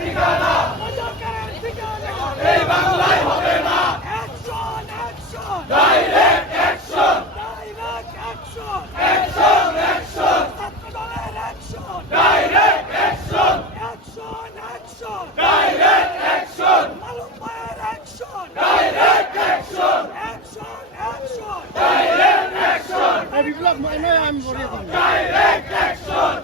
ঠিকানা রাজাকারের ঠিকানা এই বাংলায় হবে না। Action action direct action, direct action action, action, ছাত্রদলের action direct action, action action direct action, মালুম ভাইয়ের action direct action, action action direct action, বিপ্লব ডাইরেক্ট অ্যাকশন,